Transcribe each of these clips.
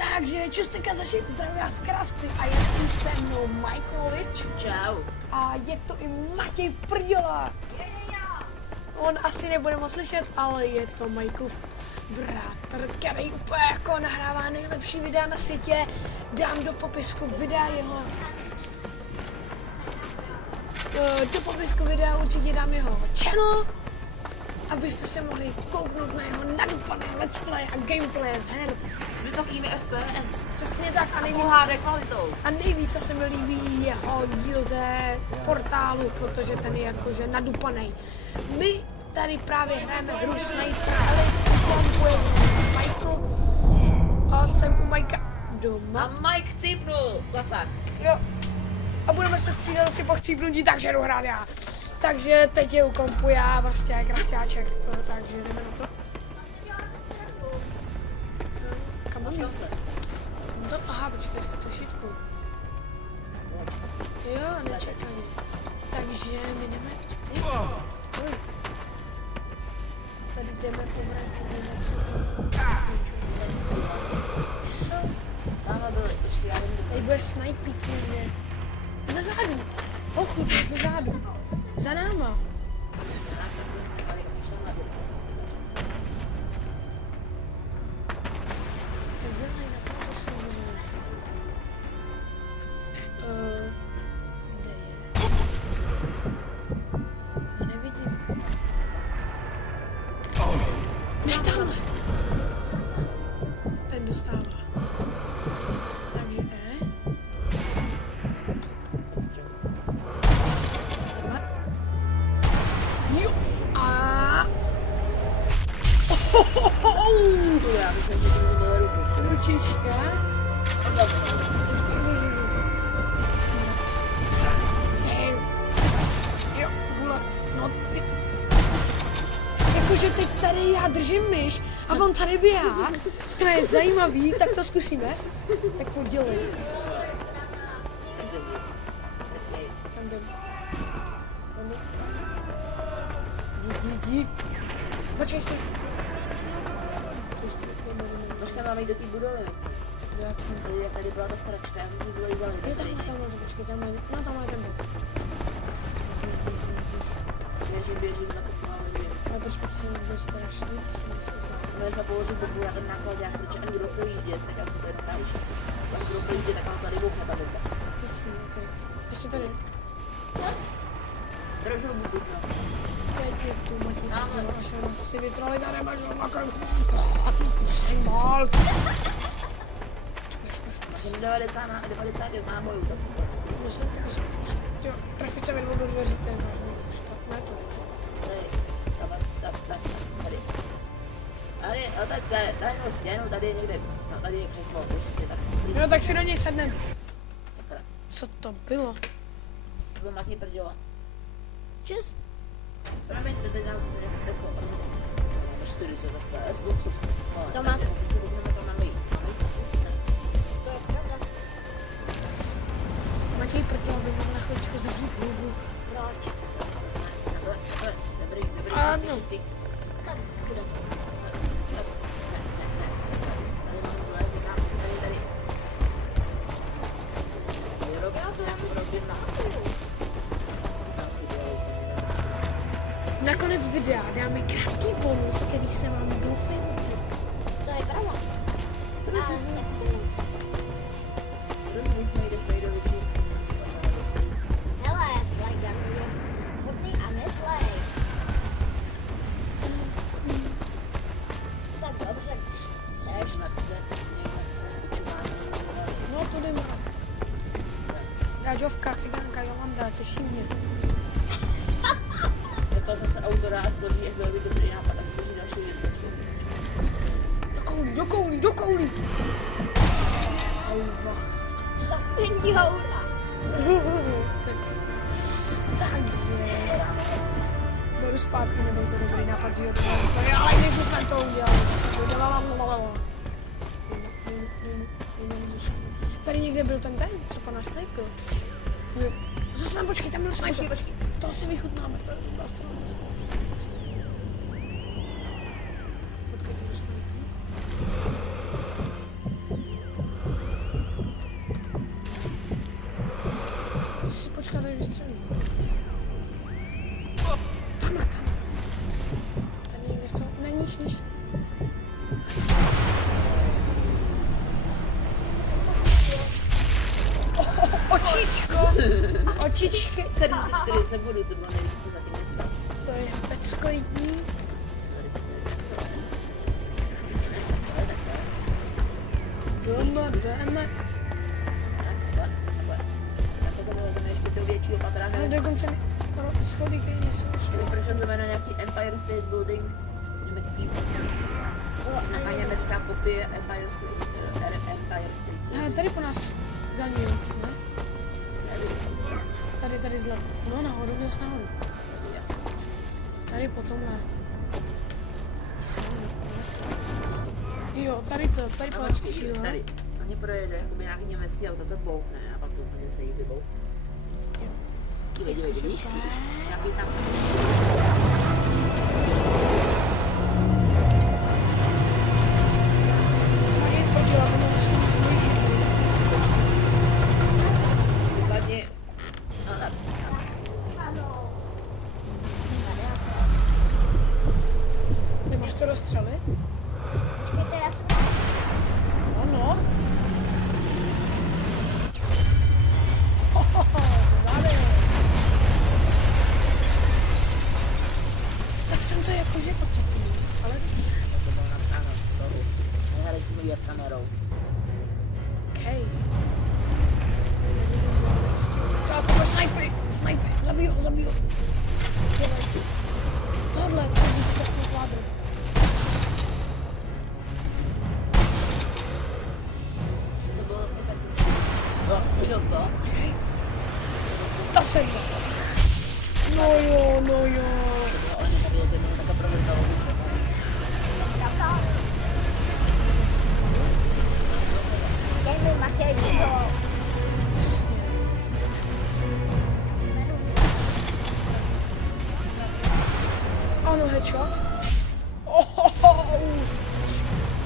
Takže čusteka zašit, zdravím vás krásný a je tu se mnou Michaelovič. Čau. A je tu i Matěj Prděla. On asi nebude moc slyšet, ale je to Majkův bratr, který úplně jako nahrává nejlepší videa na světě. Dám do popisku videa jeho. Do popisku videa určitě dám jeho channel, abyste se mohli kouknout na jeho nadupané let's play a gameplay z her. S vysokými FPS. Přesně tak a nejvíc, HD kvalitou. a nejvíc se mi líbí jeho díl ze portálu, protože ten je jakože nadupaný. My tady právě hrajeme hru Sniper Elite, kompuje Michael a jsem u Majka doma. A Mike cípnul, placák. Jo. A budeme se střídat asi po chcípnutí, takže jdu hrát já. Takže teď je u kompu já, prostě jak rastáček. No, takže jdeme na to. Kam mám Počkám se. No, aha, počkej, jste tu šitku. Jo, nečekaně. Takže my jdeme. Oj. Tady jdeme povrát. Kde jsou? Tamhle byli, počkej, já vím, Tady bude snajpík někde. Za zádu. Ochutně, za zádu. Za náma. Tak dělej na tomto samozřejmě. Kde je? Já nevidím. Ne, tamhle. Ten dostává. Takže Jo. A. já myslím, že tím bylo ruku. Ručička. Jo, gule. No ty. Jakože teď tady já držím myš a on tady běhá. To je zajímavý, tak to zkusíme. Tak podělej. Kam jdem? Dík. Počkej, stoj. Počkej, máme jít do té budovy, myslím. Tady, jak tady byla ta stračka, jak jsme byli vzali. Jo, tamhle, počkej, tamhle, no tamhle ten bod. Běžím, zakopnul, Ale proč počkej, nebude strašný, to jsem musel. Měli jsme položit dobu na ten nákladňák, protože ani budou projíždět, tak já se tady dokážu. Když budou projíždět, tak vás tady bouchne ta bomba. Jasně, okej. Ještě tady. Držu budu znát. Teď je tu Matěj, Tamhle. až nás asi vytrali tady, máš ho makro. Usain Bolt. Máš 91 nábojů, tak Myslím. Jo, trafice ve dvou do dveří, to je vážný fuška. Ne to. tady. Tady, a tady na stěnu, tady je někde, no, tady je křeslo, určitě tak. Jo, tak si do něj sedneme. Sakra, Co to bylo? to byl Matěj Prděla. Čes. Promiňte, teď nám se nějak seklo, promiňte. 40 FPS, luxus. To má. Máme jít asi sem. To je pravda. Matěj Prděla by mohl na chvíličku zavřít hůbu. Proč? Dobrý, Ano. čistý. Tak bude. Nakonec videa dáme krátký bonus, který se vám doufám. To je pravda. A tak si hele, Flagan je hodný a neslej. Tak dobře, když chceš. No to jde má. Ráďovka, cigánka, Jolanda, těší mě. To zase autora a složí, jak byl by dobrý nápad, tak složí další výsledku. Do koulí! Auva. To není houra. Takže... Beru zpátky, nebyl to dobrý nápad, že jo, to je, ale když už jsme to udělali. Tady někde byl ten, co po nás snajpil. Jo. Zase tam, počkej, tam byl snajpil. Počkej. To si vychutnáme, to je dobrá strana. Počkej, to byl snajpil. Očičky. 740 bodů, to bylo nejvíc, co se taky nestalo. To je peckoidní. Jdeme. Ještě do většího patra, Ale nevím, dokonce mi schody nejsou. proč se jmenuje nějaký Empire State Building, německý, a německá kopie Empire State Ale Building. tady po nás ganí, ne? Tady zleva. No nahoru, vylez nahoru. Tady potom ne. Jo, tady po nás cíle. Tady. Na ně projede jakoby nějaký německý auto, to bouchne a pak to úplně se jí vybou. Vidíš? Nějaký tam. Mají podělat, ono musí snížit. Hlavně. Nemáš to rozstřelit? Počkejte, já jsem... Ano. Zvládej. Tak jsem to jakože očekl, ale To bylo napsáno v toho. Nehali si mluví kamerou. okej. Okay. Snajpy, zabij ho. Dělej. Tohle, to je takový kvádr. To bylo vlastně tak. No, viděl jsi to? Počkej. To jsem to. No jo. No, ale nezabil by mě taká prověrka logice. Dej mi Matěj, to... Jasně. Ano, headshot.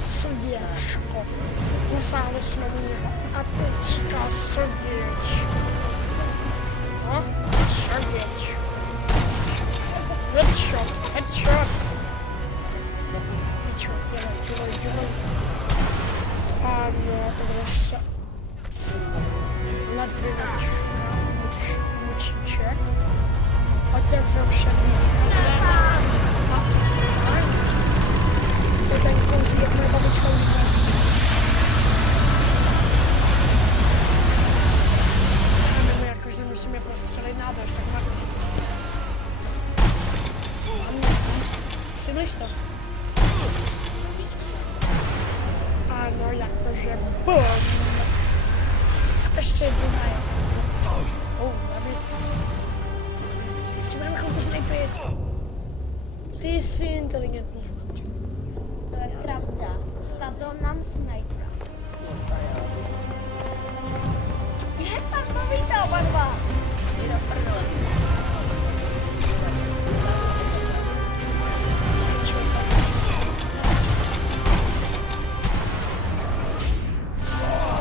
Srdíčko. Zasáhli jsme mu něho. A teďka srdíčko. No, srdíčko. Headshot. Dělej. Ano, to bude se... Nadvědač. Mučiček. Otevřel všechny. To je ten kouzí, jak moje babička umí. Nebo jakože musíme prostřelit nádrž, tak má... Přibliž to. Ano, jakože BUM! Ještě jednou mají. Zabiť. Ještě budeme chvilku snajpit. Ty jsi inteligentní chlapče. To je pravda. Stazil nám snajpera. Je tak povídal, barva.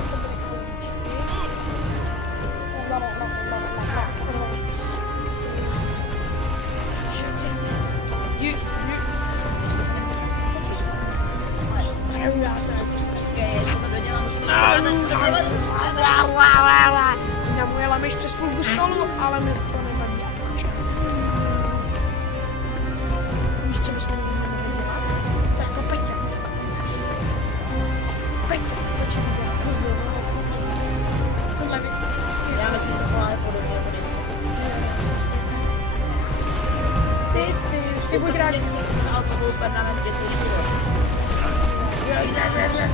To bude kvůli. Že jdeme na to. Já mu jela myš přes půlku stolu, ale mi to nevadí jakože. Víš, co bychom měli dělat? To je jako Peťa. Peťa, to či dělá. Tohle vy... Já myslím, že se chováme podobně jako dneska. Ty buď rád. Alkohol permanentně se škůl.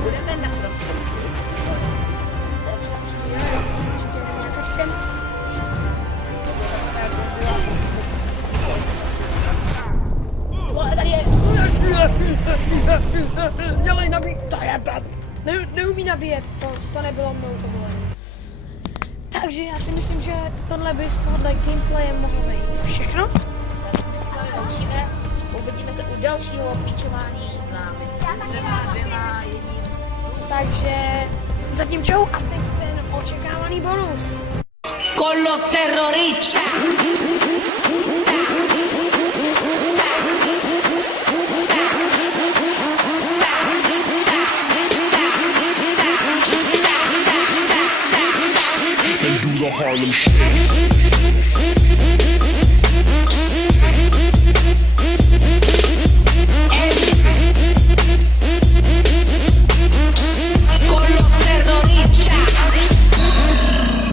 Budeme na trochu. Tady je. Dělej, nabíj. To je blb. Neumí nabíjet. To nebylo mnou, to bylo. Takže já si myslím, že tohle by z tohohle gameplaye mohlo být všechno. My se s vámi loučíme. Uvidíme se u dalšího pičování za třeba 2, 1. Takže zatím čau a teď ten očekávaný bonus. Con los terroristas. Sin duda Harlem Shake.